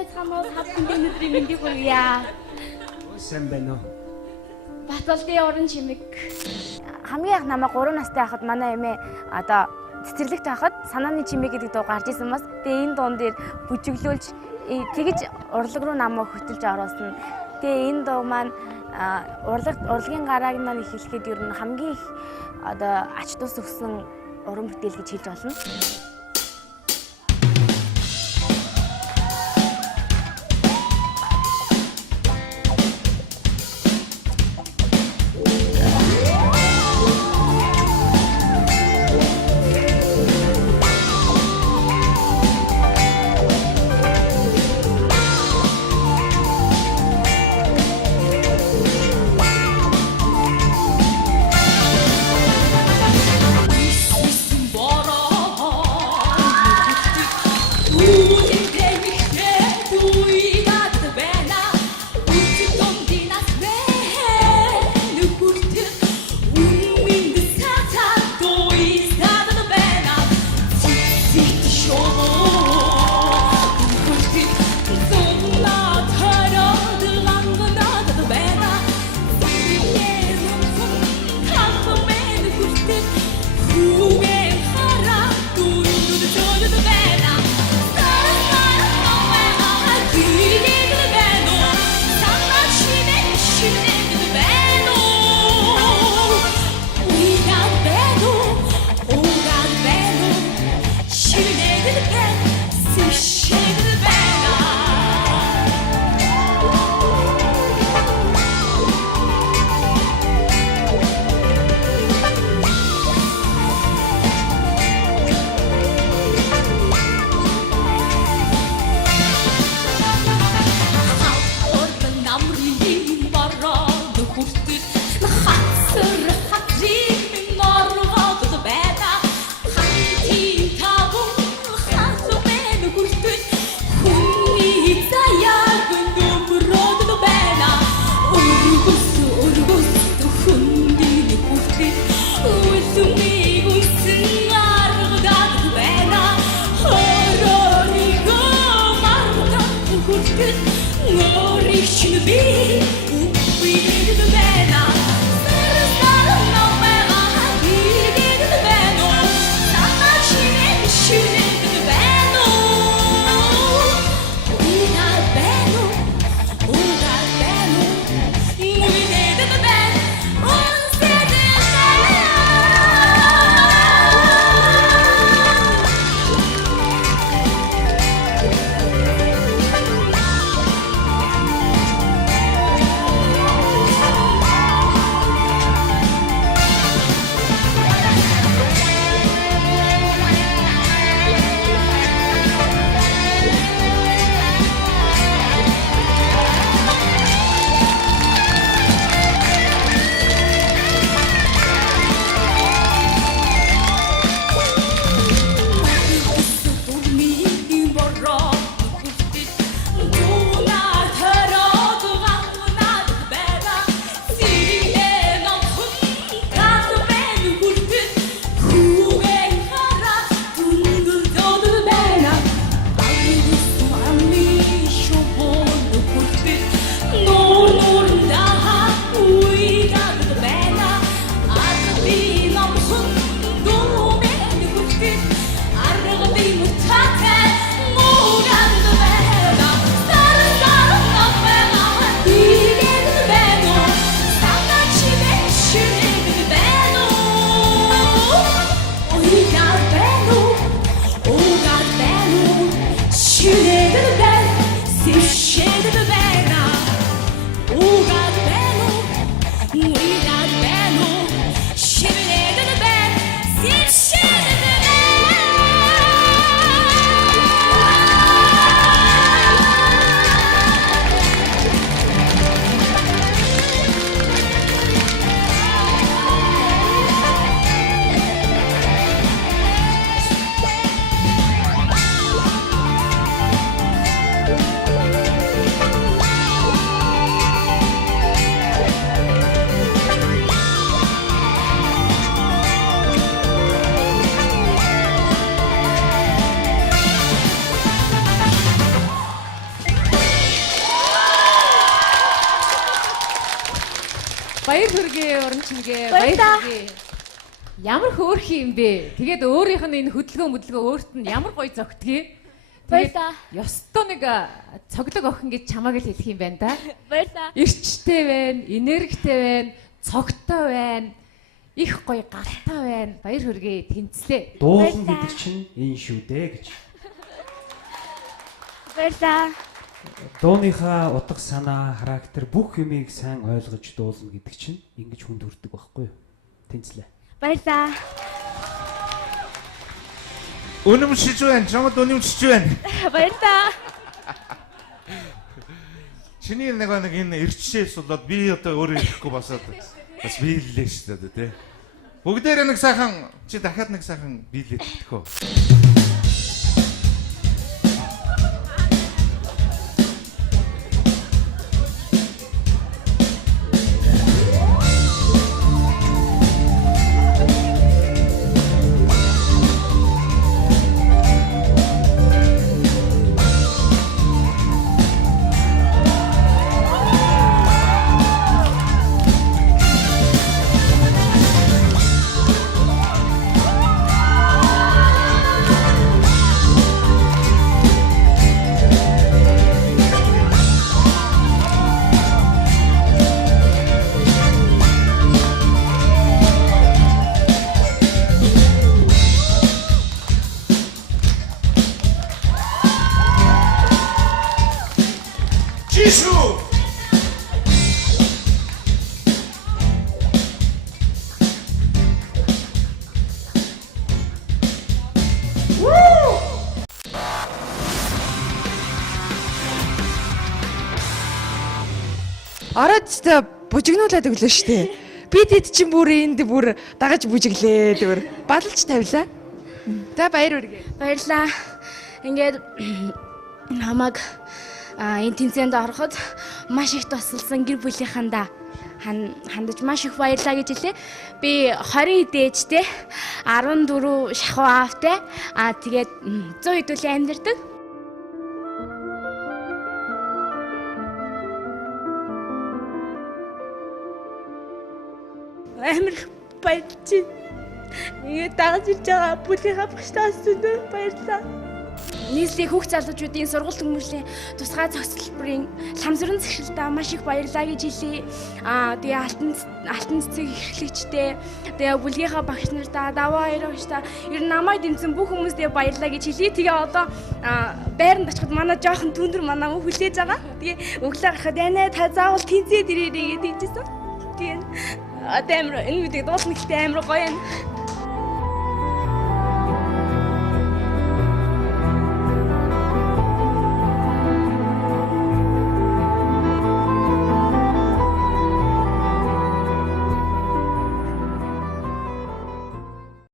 Манай цаанууд хатны өдрийн мэндийг хүргье. Сайн байна уу? Баталдын орон чимэг. Хамгийн анх намайг 3 настай байхад манай эмээ одоо цэцэрлэгт байхад санааны чимээ гэдэг дуу гарч исэн бас. Тэгээ энэ дуун дээр бүжиглүүлж тэгж урлаг руу намайг хөтөлж оруулсан. Тэгээ энэ дуу маань урлагийн гарааг маань эхлэхэд ер нь хамгийн их одоо ач тус өгсөн уран бүтээл гэж хэлж болно. Баяр хүргэе уран чимгээ. Баярлалаа. Хүргэе. Ямар хөөрхөн юм бэ? Тэгээд өөрийнх нь энэ хөдөлгөөн өөрт нь ямар гоё зөгтгий. Баярлалаа. Ёстой нэг цоглог охин гэж чамааг л хэлэх юм байна да. Баярлалаа. Ирчтэй байна, энергитэй байна, цогтой байна. Их гоё гартай байна. Баяр хүргэе. Тэнцлээ. Дуулна гэдэг чинь энэ шүү дээ гэж. Баярлалаа. Дууныхаа утга санаа, характер бүх юмыг сайн ойлгож дуулна гэдэг чинь ингэж хүнд хүрдэг байхгүй юу? Тэнцлээ. Баярлалаа. Үнэмшиж байна. Чамд үнэмшиж байна. Баярлалаа. Чиний нэг энэ ирчшээс болоод би одоо өөрөө ирэхгүй бас биеллээ шүү дээ тий. Бүгдээрээ нэг сайхан чи дахиад нэг сайхан биелээд өгөхөө. Ороод ч бужигнуулаад өглөө штэ. Би тэд чинь бүр энд бүр дагаж бүжиглээ тэр бадалж тавилаа. За баяр хүргэе. Баярлалаа. Ингээд намайг энэ тэнцээнд ороход маш их тусалсан гэр бүлийнхандаа хандаж маш их баярлалаа гэж хэлээ. Би 20 дээжтэй 14 шахуу аавтай тэгээд 100 хэдүүлэн амьдардаг. Амар баярлалаа. Ингээд дагаж ирж байгаа бүлийнхаа багштаас зөндөө баярлалаа. Нийслэлийн хүүхд залуучуудын сургууль төгсмөлийн тусгай зохицлбарын ламсрын зэгшилдээ маш их баярлалаа гэж хэлье. Тэгээ алтан цэцэг эрхлэгчтэй, тэгээ бүлгийнхаа багш нартаа, даваа баярагчтай, ер нь намайг дэмжсэн бүх хүмүүстээ баярлалаа гэж хэлье. Тэгээ одоо байранд очиход манай жоохон түндэр манай мөн хүлээж байгаа. Тэгээ өглөө гарахад "Янаа та заавал тэнцээд ирээрэй" гэж хэлжсэн. Тэгээ одоо амар энэ үеийг дуулах нэлээд амар гоё юм.